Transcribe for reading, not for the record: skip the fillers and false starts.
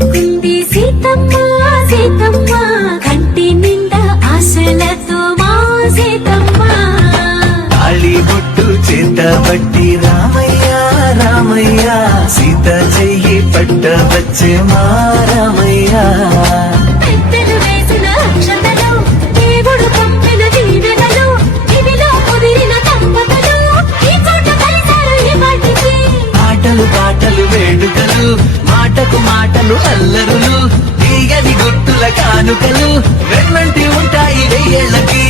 పుట్టుకుంది సీతమ్మ సీతమ్మ కంటి నిండా ఆశలతో మా సీతమ్మ తాళి బొట్టు చేత బట్టి రామయ్య రామయ్య సీత చెయ్యి పట్ట వచ్చే మా రామయ్య పెద్దలు వేసిన అక్షతలు దేవుడు పంపిన దీవెనలు ఇవిలో కుదిరిన దంపతులు ఈ చోట కలిశారు ఈ వాటికి ఆటలు పాటలు వేడుకలు మాటకు మాటలు అల్లరులు తీయని గుర్తుల కానుకలు వెన్నంటి ఉంటాయి వెయ్యేళ్ళకి